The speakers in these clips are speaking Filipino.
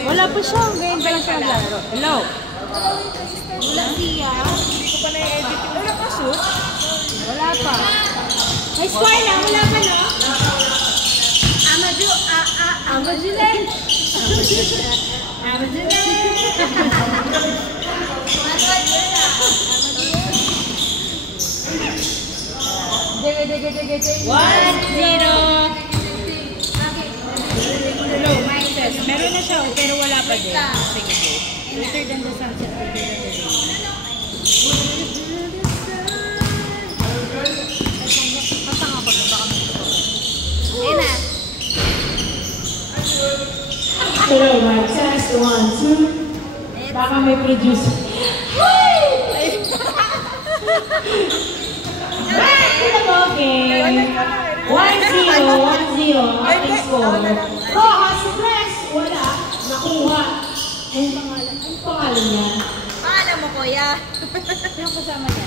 Wala pa siya. Ngayon pa lang siya naglaro. Hello? Wala siya. Hindi ko pa na-edit. Wala pa shoot? Wala pa. May score na. Wala pa, no? Amajulen. Dege. 1-0. Meron na siya, pero wala pa din. Sige. Later than the sunset, later than the day. Ayun na. Hello, my test. 1, 2. Baka may producer. Okay. 1-0. Ating score. Rojas, press. Wala. Nakuha. Ang pangalan niya? Pangalan mo, kuya. Sino kasama niya?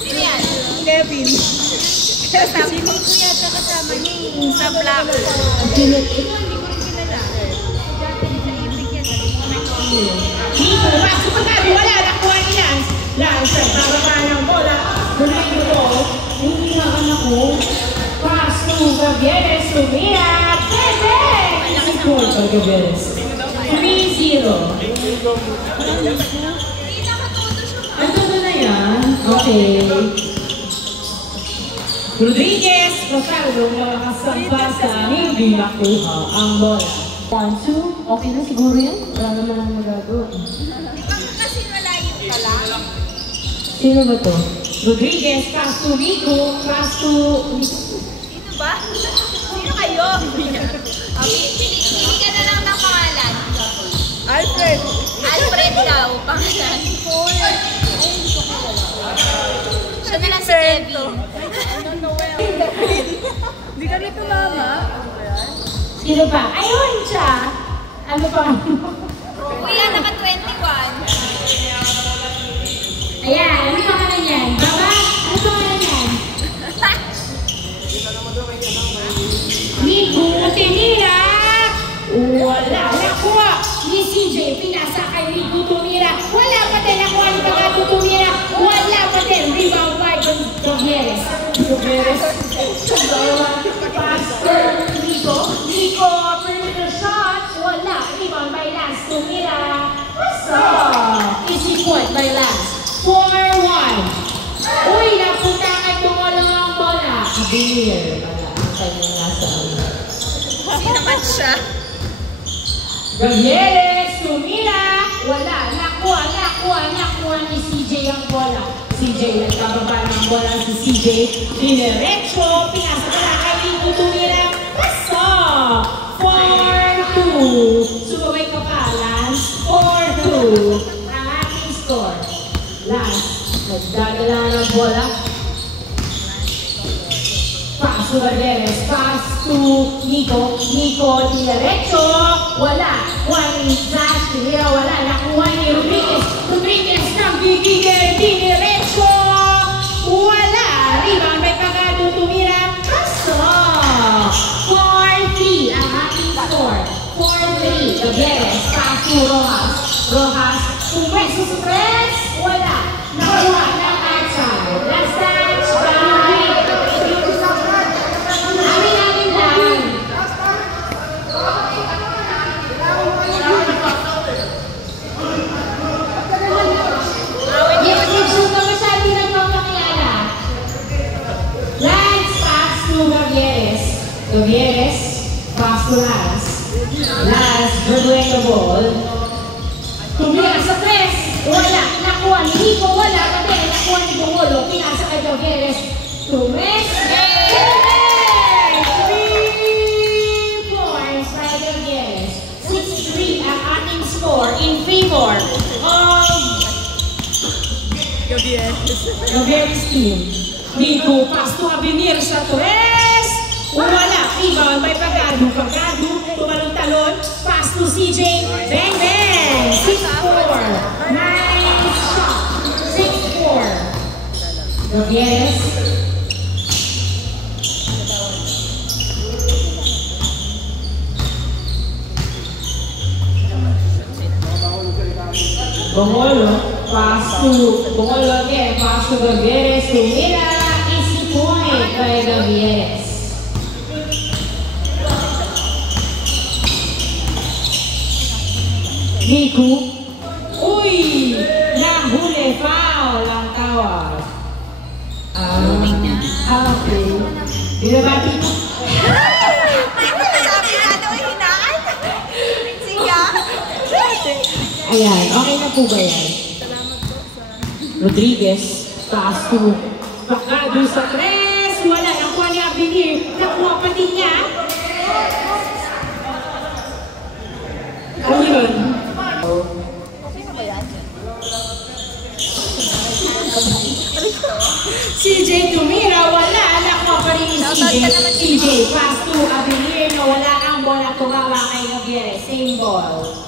Sino yan? Kevin. Si Nico yata kasama niya. Sa black. Ito, hindi ko rin kilala. Dati sa ibig yan. Nico, pasok pa tayo. Wala. Nakuha niya. Lance, bababa ng bola. Bumayin mo to. Hindi na anak ko. Pass to Gavieres. Tumira. Perfect! Score for Gavieres. 3-0. Ano na yan? Okay. Rodriguez, Rosaldo, malakas ang pasa, hindi nakuha ang bola. 1-2, okay na siguro yan? Wala naman ang magagawa. Di ba kasi malayo ka lang? Sino ba to? Rodriguez, pass to Rico, pass to... Sino ba? Sino kayo? Pili ka na lang ng pangalan. Alfred. Alfred daw, pangalan. Siya na lang si Kevin. Hindi ka rito, mama. Sino ba? Ayun siya! Ano pa? Kuya, naka 21. Ayan, ano pangalan yan? Baba, ano pangalan yan? Nico, tinira! Wala, nakuha! Ni CJ, pinasa kay Nico, tumira. Wala pa din nakuha ni Pagato, tumira. Wala pa din, rebound by Gavieres. Gavieres, pass to Nico. Nico, perimeter shots. Wala, rebound by Lance, tumira. So, easy point by Lance. 4-1. Uy, napunta kay tumulong ang bola. Abir, wala ang kanyang nasa. Sino man siya? Gavieres, tumira. Wala, nakuha ni CJ ang bola. CJ, nagkababa ng bola si CJ. Dinerecho, pinasa ka na kay Nico, tumira. Paso! 4-2. Sumabay ka pa, Lance. 4-2. Ang ating score. Lance, nagdadala ng bola. Pass to Gavieres, pass to Nico. Nico, dinerecho. Wala. One dash, tinira, wala. Nakuha ni Rodriguez. Rodriguez ng bigigil, dinerecho. Wala. Rebound may Pagado, tumira. Paso. 4-3 ang ating score. 4-3. Gavieres, pass to Rojas. Rojas, press. Wala. Nakuha ng outside. Last touch, by... Amin lang. Yung ka masyado na papakilala. Lance, pass to Gavieres. Gavieres, pass to Lance. Lance, dribbling the ball. Tumira sa press. Wala. Nakuha ni Nico. Wala. Pati nakuha ni Bungolo. Pinasa kay Gavieres. Tumes. 3 points by Gavieres. 6-3 ang ating score in favor of Gavieres team. Nico, pass to Avenir sa tres. Wala. Rebound by Pagado. Pagado. Tumalon-talon. Pass to CJ. Bang, bang. 6-4. Nice shot. 6-4. Gavieres. Bongolo, pass to Bongolo again, pass to Gavieres, tumira, easy point by Gavieres. Miku, uy, nahuli, foul ang tawag. Okay. Dinabati. Sabi nga daw hinaan. Siya. Ayan, okay na po ba yan? Rodriguez, taas to Pacado sa tres. Wala, nakuha ni Abinir. Nakuha pati niya. Ano yun? CJ tumira, wala. Nakuha pa rin ni CJ. CJ, pass to Abinir na wala ang bola tumawa kay Gavieres. Same ball.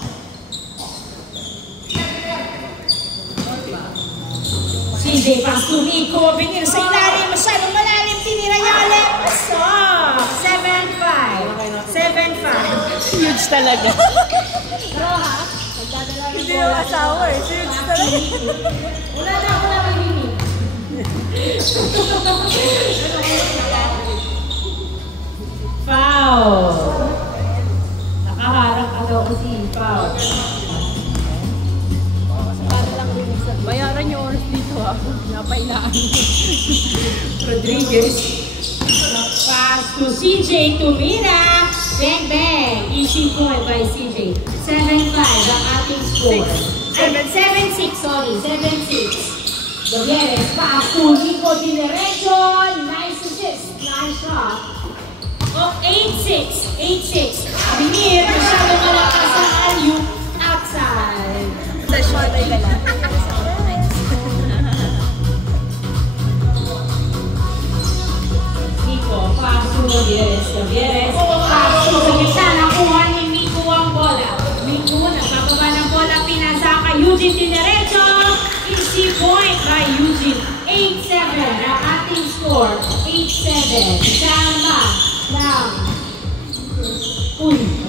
CJ pass to Nico, Abinir sa ilalim, masyadong malalim, tinira niya ulit. Stop! 7-5. 7-5. Huge talaga. Hindi yung asawa eh. Serious talaga. Wala na ako na mahinig. Foul! Nakaharap ka daw kasi, foul. Bayaran yung oras dito ah. Napailaan. Rodriguez. Pass to CJ Tumira. Bang bang. Easy point by CJ. 7-5 ang ating score. 7-6, sorry. 7-6. Gavieres. Pass to Nico Dinerecho. Nice assist. Nice shot. Oh, 8-6. 8-6. Abinir. Masyadong malakas ang alley-oop. Outside. Sa short ay gala. Gavieres, pass to sa gitna, nakuha ni Miku ang bola. Miku, nagpapaba ng bola, pinasa kay Eugene Dinerecho. Easy point by Eugene. 8-7 ang ating score. 8-7. Sama lang.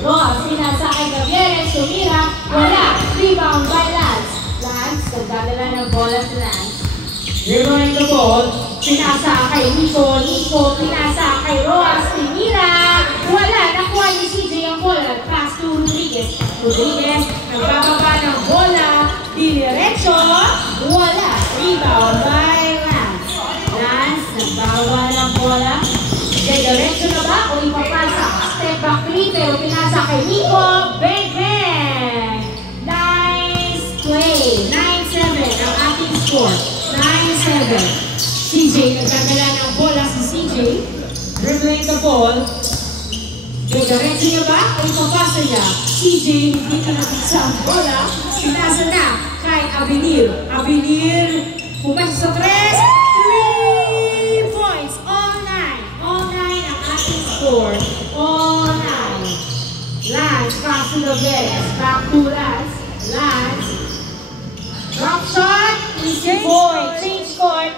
Ross, pinasa kay Gavieres, tumira, wala. Rebound by Lance. Lance, nagdadala ng bola si Lance. Rewind the ball. Pinasa kay Nico, pinasa kay Roas, tinira. Wala, nakuha ni CJ ang bola. Pass to Rodriguez. Rodriguez, nagbababa ng bola. Dinerecho, wala. Rebound by Lance. Lance, nagbababa ng bola. Dinerecho na ba o ipapasa? Step back 3, pero pinasa kay Nico. Bang, bang! Nice play. 9-7 ang ating score. 9-7. CJ, nagdadala ng bola si CJ. Dribbling the ball. Diretso niya ba? O ipapasa niya? CJ, hindi ka nakita ang bola. Pinasa na kay Abinir. Abinir, pumasok sa tres. 3 points. All 9. All 9 ang ating score. All 9. Lance, pass to the bench. Back to Lance. Lance. Drop shot. Easy boy. Change court.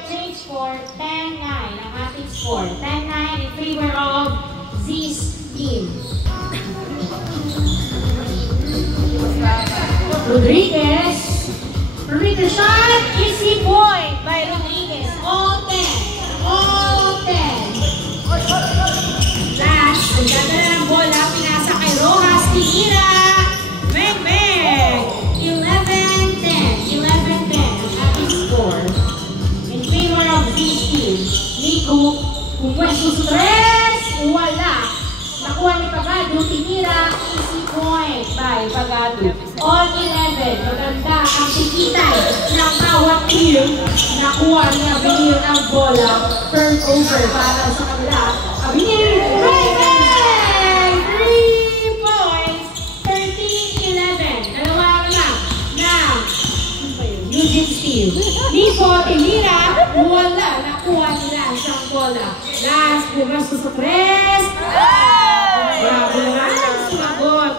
10-9 ang ating score. 10-9 in favor of Z's team. Rodriguez. Rodriguez shot. Easy point by Rodriguez. All 10. All 10. Last, ang gagala ng bola. Pinasa kay Rojas. Tinira. Bang, bang. 11-10. 11-10 ang ating score. Nico, pumwesto sa tres, wala. Nakuha ni Pagado, tinira, easy point by Pagado. All 11, maganda ang tikitay ng bawat team. Nakuha ni Abinir ang bola, turnover para sa kanila. Abinir, bang, bang! 3 points, 13-11. Dalawa lang ng Eugene Steve. Nico, tinira, wala. Nakuha nila isang bola. Last, pumasok sa tres. Bravo naman, sumagot.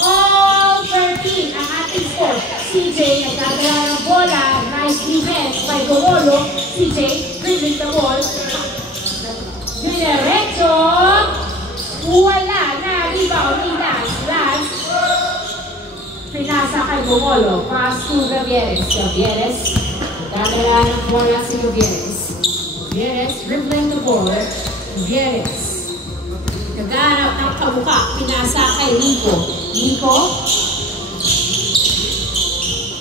All 13 ang ating score. CJ, nagdadala ng bola. Nice defense by Gololo. CJ, dribbling the ball. Dinerecho. Wala na. Rebound ni Lance. Lance. Pinasa kay Gumolo. Pass to Gavieres. Gavieres. Dadala ng bola si Gavieres. Gavieres, dribbling the ball. Gavieres. Naghanap ng kabuka. Pinasa kay Nico. Nico.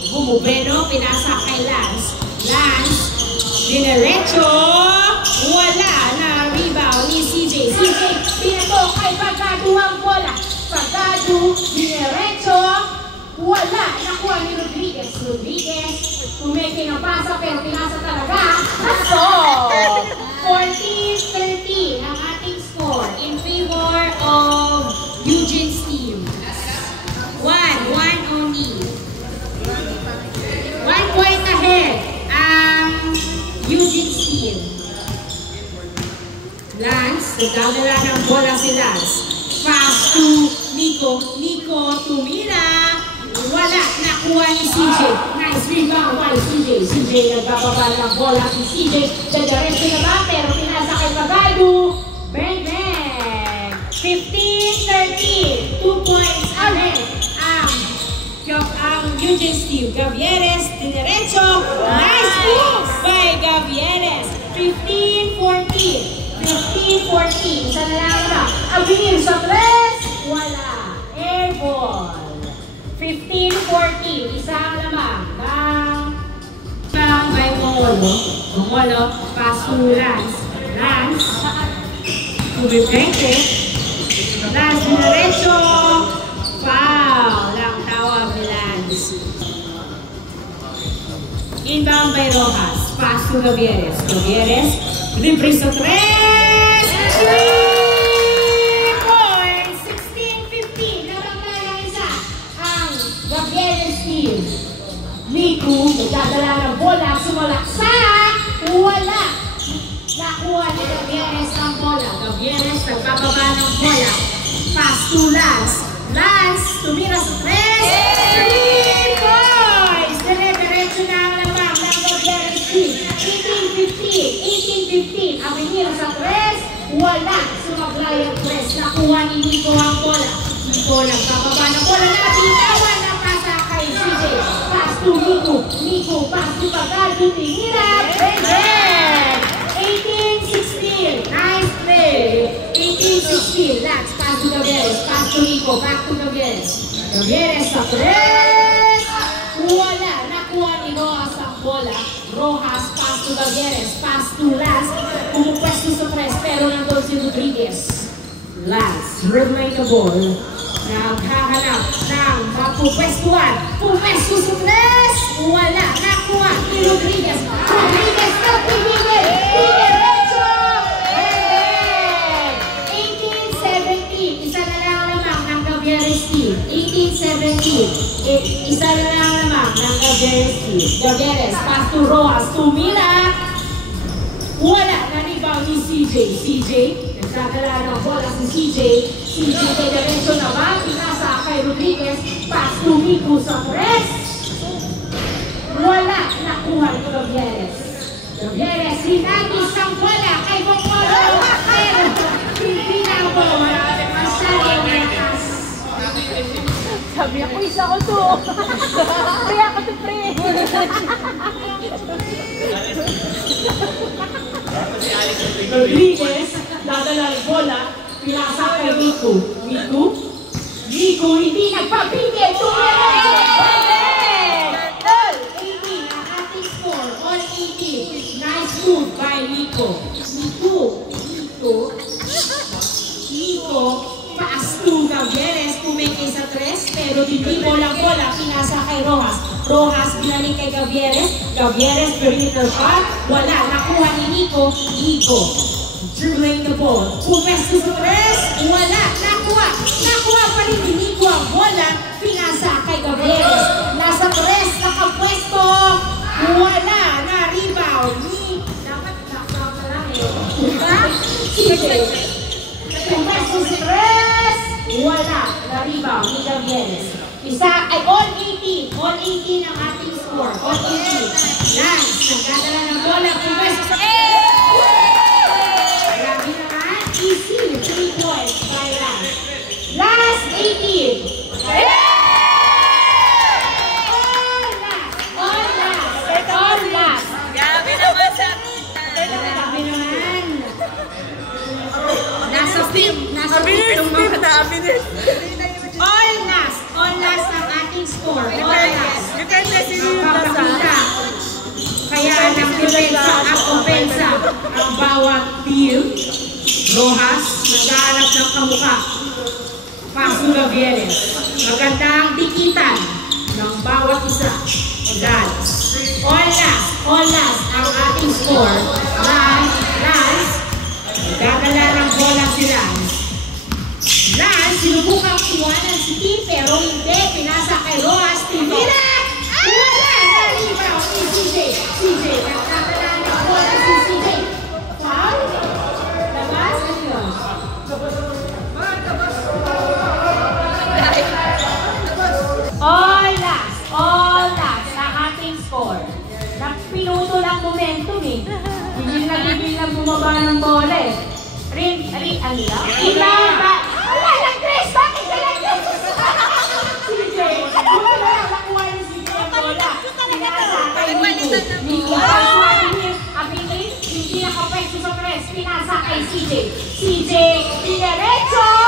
Bumubeno. Pinasa kay Lance. Lance. Dinerecho. Wala na. Rebound ni CJ. CJ. Pinato kay Pagkadu ang bola. Pagkadu. Dinerecho. Wala. Nakuha ni Rodriguez. Rodriguez. Tumeke ng pasa pero pinasa talaga. Aso! 14-13 ang ating score in favor of Eugene's team. 1 only. 1 point ahead ang Eugene's team. Lance, nagdadala ng bola si Lance. Pass to Nico. Nico tumira. Wala, nakuha ni CJ. Nice rebound by CJ. CJ nagbababa ng bola si CJ. Dadaretso na ba? Pero pinasa kay Pagadu. Bang, bang. 15-13. 2 points ahead ang Eugene's team. Gavieres, dinerecho. Nice move by Gavieres. 15-14. 15-14. Isa na lang na. Abingin sa tres. Wala. Air ball. 15-14. Isa ang lamang. Bang by Gumolo. Gumolo. Pass to Lance. Lance. Kumibente. Lance dinerecho. Foul. Lang tawag ni Lance. Inbound by Rojas. Pass to Gavieres. Gavieres. Libre sa tres. 3 points. 16-15. Nabangla ng isa ang Gavieres team. Nico, nagdadala ng bola. Sumalaksa. Wala. Nakuha ni Gavieres ang bola. Gavieres nagbababa ng bola. Pass to Lance. Lance, tumira sa tres. 3 points. Dire-diretso na ang lamang ng Gavieres team. 18-15. Ang minira sa tres. Wala. Sumaglay ang tres. Nakuha ni Nico ang bola. Nico nagbababa ng bola. Nabitawan ang pasa kay CJ. Pass to Nico. Nico, pass to Pagadu. Tinira. Bang! 18-16. Nice play. 18-16. Lance, pass to Gavieres. Pass to Nico. Back to Gavieres. Gavieres sa tres. Wala. Nakuha ni Rojas ang bola. Rojas, pass to Gavieres. Pass to Lance. Pumupwesto sa tres. Pero nandun si Rodriguez. Lance, dribbling the ball. Naghahanap ng mapupwestuhan. Pumwesto sa tres. Wala. Nakuha ni Rodriguez. Rodriguez na tumigil. Dinerecho. 18-17. Isa na lang lamang ng Gavieres team. 18-17. Isa na lang lamang ng Gavieres team. Gavieres, pass to Rojas. Tumira. Wala. Na-rebound ni CJ. CJ. Nagdadala ng bola si CJ. CJ diretso na ba? Pinasa kay Rodriguez. Pass to Nico sa press. Wala. Nakuha ni Gavieres. Gavieres, hinagis ang bola kay Bongolo. Pero hindi na ako. Masyadong lakas. Sabi ako, isa ko to. Kaya ako to, pre. Rodriguez, dadala ng bola, pinasa kay Nico. Nico, hindi nagpapigil. Tumira! 18 ang ating score. All 18. Nice move by Nico. Nico, pass to Gavieres. Pumeke sa tres, pero hindi bola, pinasa kay Rojas. Rojas, binalik kay Gavieres. Gavieres, perimeter shot. Wala, nakuha ni Nico. Dribbling the ball. Pumwesto sa tres. Wala, nakuha pa rin ni Nico ang bola. Pinasa kay Gavieres. Nasa tres, nakapwesto. Wala, na-rebound. Dapat knock-out na lang eh. Pumwesto sa tres. Wala, na-rebound ni Gavieres. All 18 ang ating score. All 18. Lance, nagdadala ng bola. Pumwesto sa grabe naman. Easy. 3 points by Lance. Last 18. All last ang ating score. All last. Depende si Nasa. Papakita. Kaya ng depensa at opensa ang bawat team. Rojas, nag-aanap ng kamuka. Pasula Vienes. Magandang dikitan ng bawat isa. Lance. All last ang ating score. Lance, dadala ng bola si Lance. Lance, sinubukang iwanan si Tim pero hindi. Pinasa kay Rojas. Tinira! Wala! Nalibaw ni CJ. CJ, nagdadala ng bola si CJ. Foul? Labas? Ano yun? All last ang ating score. Pinuto lang momentum eh. Hindi lang bumaba ng bola eh. Ano lang? Ibaba! Wala lang, Chris! Bakit ka lang, Chris? CJ, wala lang nakuha ni CJ ang bola. Pinasa kay Nico. Nico, hindi nakapwesto sa press. Pinasa kay CJ. CJ, diretso!